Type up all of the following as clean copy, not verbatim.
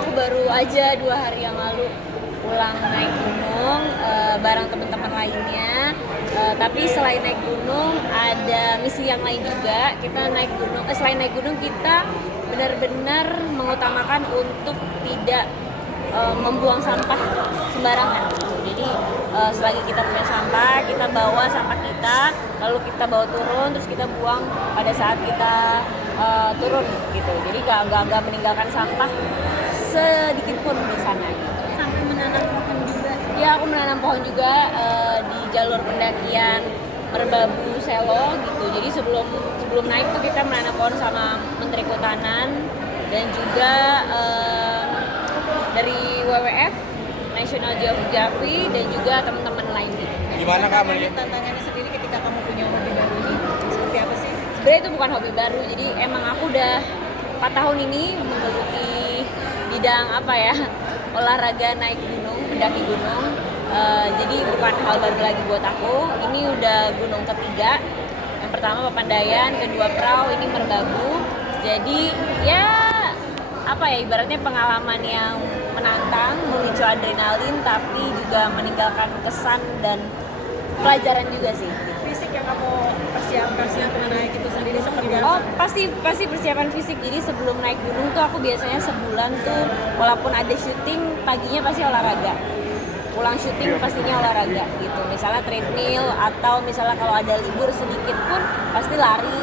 aku baru aja 2 hari yang lalu pulang naik gunung bareng teman-teman lainnya. Tapi selain naik gunung ada misi yang lain juga. Kita naik gunung, selain naik gunung kita benar-benar mengutamakan untuk tidak membuang sampah sembarangan. Jadi selagi kita punya sampah, kita bawa sampah kita, lalu kita bawa turun, terus kita buang pada saat kita turun gitu. Jadi gak meninggalkan sampah sedikit pun di sana. Sampai menanam pohon juga. Ya, aku menanam pohon juga di jalur pendakian Merbabu Selo gitu. Jadi sebelum naik tuh kita menanam pohon sama Menteri Kehutanan dan juga dari WWF, National Geography dan juga teman-teman lainnya. Gimana Kak melihat Tantangannya sendiri ketika kamu punya hobi baru ini seperti apa sih? Sebenarnya itu bukan hobi baru, jadi emang aku udah 4 tahun ini menggeluti bidang olahraga naik gunung, mendaki gunung. Jadi bukan hal baru lagi buat aku. Ini udah gunung ketiga. Yang pertama Papandayan, kedua Prau, ini Merbabu. Jadi ibaratnya pengalaman yang menantang, memicu adrenalin, tapi juga meninggalkan kesan dan pelajaran juga sih. Fisik yang kamu persiapkan untuk naik itu sendiri seperti apa? Oh, pasti persiapan fisik. Jadi sebelum naik gunung tuh aku biasanya sebulan tuh walaupun ada syuting, paginya pasti olahraga. Pulang syuting pastinya olahraga gitu. Misalnya treadmill atau misalnya kalau ada libur sedikit pun pasti lari,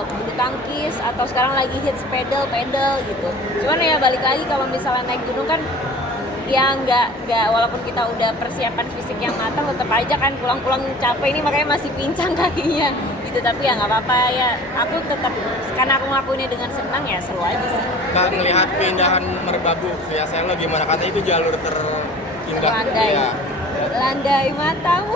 bulu tangkis atau sekarang lagi hits pedal gitu. Cuman ya balik lagi kalau misalnya naik gunung kan ya nggak walaupun kita udah persiapan fisik yang matang tetap aja kan pulang-pulang capek, ini makanya masih pincang kakinya gitu. Tapi ya nggak apa-apa ya, aku tetap karena aku ngelakuinnya dengan senang ya seru aja sih. Kak melihat keindahan Merbabu via Selo gimana? Katanya itu jalur terindah. Landai. Iya. Landai matamu.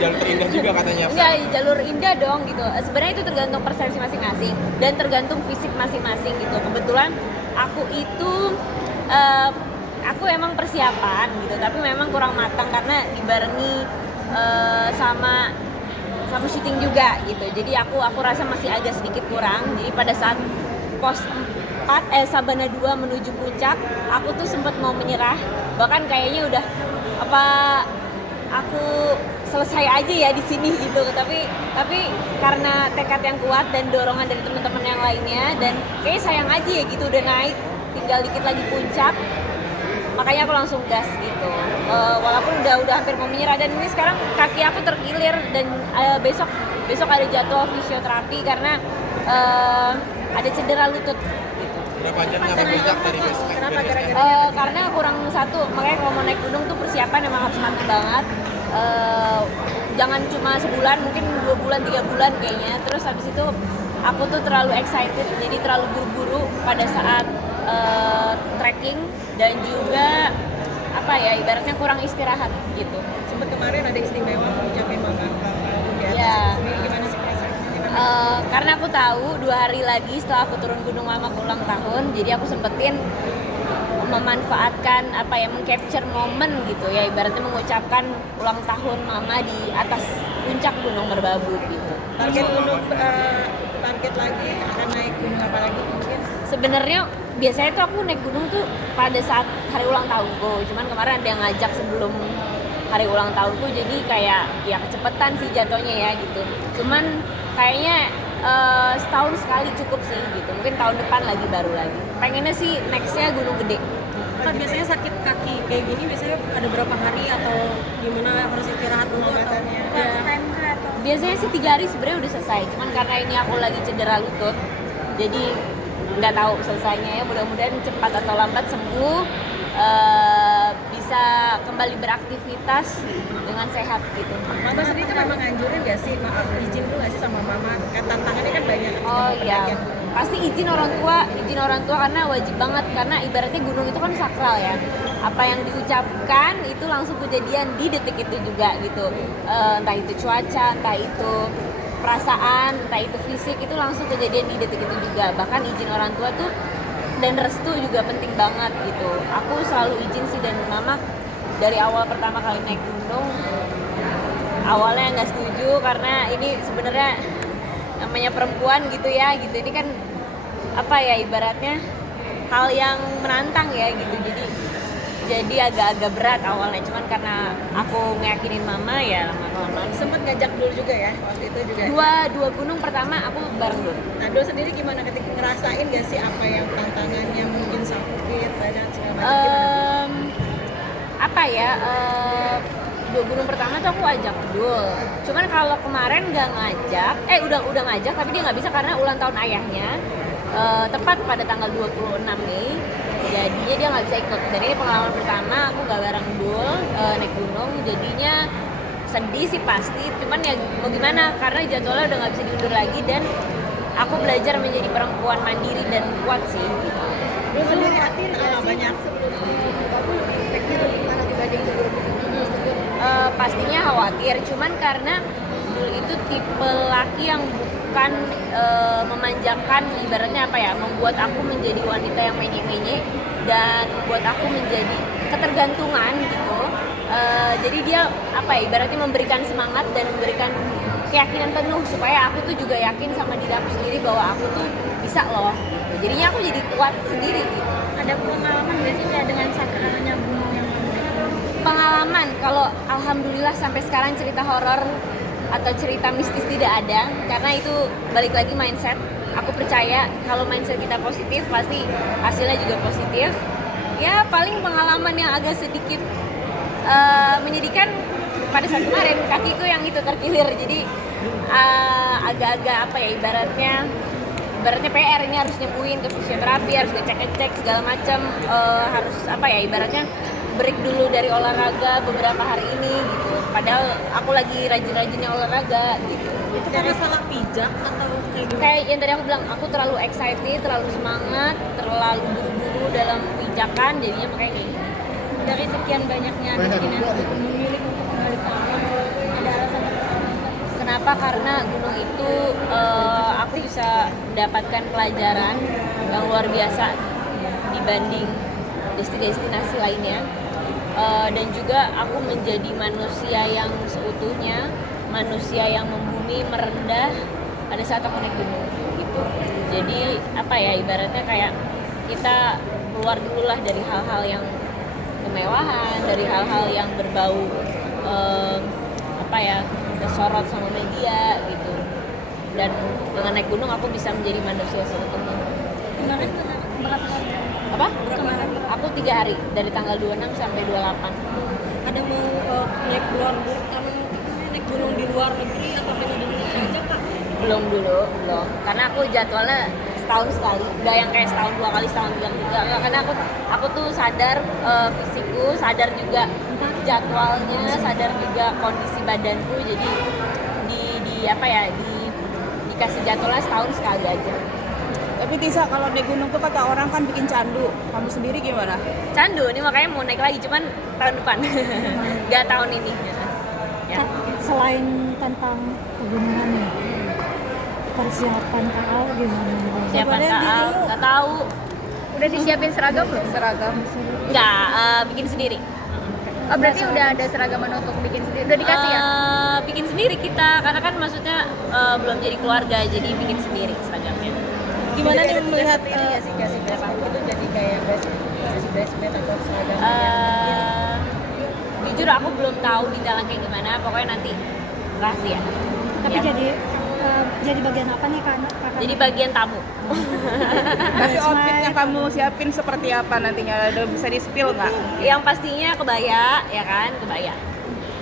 Jalur terindah juga katanya. Enggak, jalur indah dong gitu. Sebenarnya itu tergantung persepsi masing-masing dan tergantung fisik masing-masing gitu. Kebetulan aku itu aku emang persiapan gitu, tapi memang kurang matang karena dibarengi sama syuting juga gitu. Jadi aku rasa masih agak sedikit kurang. Jadi pada saat pos 4 Sabana 2 menuju puncak, aku tuh sempat mau menyerah. Bahkan kayaknya udah aku selesai aja ya di sini gitu. Tapi karena tekad yang kuat dan dorongan dari teman-teman yang lainnya dan kayaknya sayang aja ya gitu udah naik, tinggal dikit lagi puncak. Makanya aku langsung gas gitu. Walaupun udah hampir mau menyerah dan ini sekarang kaki aku terkilir dan besok ada jadwal fisioterapi karena ada cedera lutut gitu. Berapa jam nyampe puncak dari base camp? Kenapa gara-gara Karena kurang satu, makanya kalau mau naik gunung tuh persiapan emang harus matang banget. Jangan cuma sebulan, mungkin 2 bulan, 3 bulan kayaknya. Terus habis itu aku tuh terlalu excited, jadi terlalu buru-buru pada saat trekking dan juga ibaratnya kurang istirahat gitu. sempat kemarin ada istimewa ngucapin mama di atas Ya. itu sendiri gimana sih perasaannya? Karena aku tahu 2 hari lagi setelah aku turun gunung mama aku ulang tahun, jadi aku sempetin memanfaatkan mengcapture momen gitu ya, ibaratnya mengucapkan ulang tahun mama di atas puncak Gunung Merbabu gitu. Target lagi akan naik gunung apa lagi mungkin? Sebenarnya biasanya tuh aku naik gunung tuh pada saat hari ulang tahunku, cuman kemarin ada yang ngajak sebelum hari ulang tahunku, jadi kayak ya kecepatan sih jatuhnya ya gitu. Cuman kayaknya setahun sekali cukup sih gitu, mungkin tahun depan baru lagi. Pengennya sih nextnya Gunung Gede. Kan biasanya sakit kaki kayak gini biasanya ada berapa hari atau gimana harus istirahat dulu atau Biasanya sih 3 hari sebenarnya udah selesai, cuman karena ini aku lagi cedera lutut, jadi nggak tahu selesainya ya. Mudah-mudahan cepat atau lambat sembuh, bisa kembali beraktivitas dengan sehat gitu. Mama sendiri tuh memang nganjurin gak sih, maaf izin dulu gak sih sama mama? Kan tantangannya kan banyak. Oh iya, pasti izin orang tua karena wajib banget, karena ibaratnya gunung itu kan sakral ya. Apa yang diucapkan itu langsung kejadian di detik itu juga gitu. Entah itu cuaca, entah itu perasaan, entah itu fisik, itu langsung kejadian di detik itu juga. Bahkan izin orang tua tuh dan restu juga penting banget gitu. Aku selalu izin sih, dan mama dari awal pertama kali naik gunung awalnya nggak setuju karena ini sebenarnya namanya perempuan gitu ya gitu. Ini kan ibaratnya hal yang menantang ya gitu. Jadi agak-agak berat awalnya, cuman karena aku ngeyakinin mama ya lama-lama. Sempat ngajak Dul juga ya waktu itu juga. Dua gunung pertama aku bareng Dul. Nah, Dul sendiri gimana ketika ngerasain gak sih apa yang tantangannya mungkin sakit badan segala macam gimana? Apa ya? Dua gunung pertama tuh aku ajak Dul. Cuman kalau kemarin nggak ngajak, udah ngajak tapi dia nggak bisa karena ulang tahun ayahnya. Tepat pada tanggal 26 Mei. Jadinya dia nggak bisa ikut. Dan ini pengalaman pertama aku nggak bareng Dul naik gunung. Jadinya sedih sih pasti. Cuman ya mau gimana karena jadwalnya udah nggak bisa diundur lagi dan aku belajar menjadi perempuan mandiri dan kuat sih. Dul sendiri khawatir banyak sebelum aku lebih efeknya lebih mana dibanding sebelum tersebut? Pastinya khawatir. Cuman karena Dul itu tipe laki yang bukan memanjakan, ibaratnya apa ya, membuat aku menjadi wanita yang menye-menye dan membuat aku menjadi ketergantungan gitu. Jadi dia apa ya, ibaratnya memberikan semangat dan memberikan keyakinan penuh supaya aku tuh juga yakin sama diri aku sendiri bahwa aku tuh bisa loh gitu. Jadinya aku jadi kuat sendiri gitu. Ada pengalaman nggak sih kayak dengan sakralnya gunung yang Pengalaman, kalau alhamdulillah sampai sekarang cerita horor atau cerita mistis tidak ada, karena itu balik lagi mindset. Aku percaya kalau mindset kita positif pasti hasilnya juga positif. Ya paling pengalaman yang agak sedikit menyedihkan pada saat kemarin kakiku yang itu terkilir, jadi agak-agak apa ya, ibaratnya PR ini harus nyepuin ke fisioterapi, harus ngecek segala macam, harus apa ya, ibaratnya break dulu dari olahraga beberapa hari ini gitu. Padahal aku lagi rajin-rajinnya olahraga gitu. itu karena salah pijak atau kayak gimana? Kayak yang tadi aku bilang, aku terlalu excited, terlalu semangat, terlalu buru-buru dalam pijakan, jadinya makanya kayak gitu. Dari sekian banyaknya destinasi itu memilih untuk kembali ke alam, ada alasan tertentu? Kenapa? Karena gunung itu aku bisa mendapatkan pelajaran yang luar biasa dibanding destinasi lainnya. Dan juga aku menjadi manusia yang seutuhnya, manusia yang membumi, merendah pada saat aku naik gunung gitu. Jadi apa ya, ibaratnya kayak kita keluar dulu lah dari hal-hal yang kemewahan, dari hal-hal yang berbau apa ya, tersorot sama media gitu. Dan dengan naik gunung aku bisa menjadi manusia seutuhnya. Kemarin berapa hari? Apa? Kemarin Aku 3 hari dari tanggal 26 sampai 28. ada mau naik luar naik gunung di luar negeri atau hanya di Indonesia aja Kak? Belum. Karena aku jadwalnya setahun sekali, nggak yang kayak setahun 2 kali, setahun 3 kali. Nggak, karena aku tuh sadar fisikku, sadar juga jadwalnya, sadar juga kondisi badanku. Jadi dikasih jadwalnya setahun sekali aja. Tapi Tisa, kalau naik gunung tuh kata orang kan bikin candu. Kamu sendiri gimana? Candu, ini makanya mau naik lagi, cuman tahun depan. Nggak tahun ini. Ya. Selain tentang pegunungan nih, persiapan KL gimana? Siapa KL? Nggak tahu. Udah disiapin seragam belum? Seragam. Nggak, bikin sendiri. Oh berarti udah ada seragaman untuk bikin sendiri, udah dikasih ya? Bikin sendiri kita, karena kan maksudnya belum jadi keluarga, jadi bikin sendiri seragamnya. Gimana nih melihat kasih basement itu jadi kayak basement atau seragam Jujur aku belum tahu detailnya kayak gimana, pokoknya nanti rahasia. Tapi Ya. jadi bagian apa nih kakak? Jadi bagian tamu. Tapi outfit yang kamu siapin seperti apa nantinya? Ada bisa di-spill nggak? Yang pastinya kebaya, ya kan,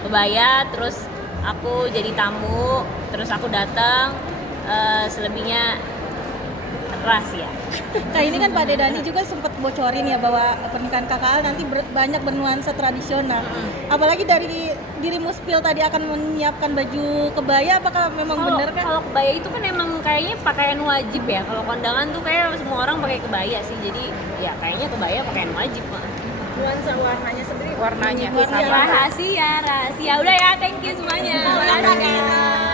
kebaya. Terus aku jadi tamu, terus aku datang, selebihnya rahasia. Kak ini kan Pak Dedani juga sempat bocorin ya bahwa pernikahan KKL nanti banyak bernuansa tradisional. Apalagi dari dirimu spill tadi akan menyiapkan baju kebaya, apakah memang benar kan? Kalau kebaya itu kan emang kayaknya pakaian wajib ya. Kalau kondangan tuh kayak semua orang pakai kebaya sih. Jadi ya kayaknya kebaya pakaian wajib mah. Nuansa warnanya sendiri. Warnanya menyebutnya sama. Rahasia. Udah ya, thank you semuanya. Terima kasih.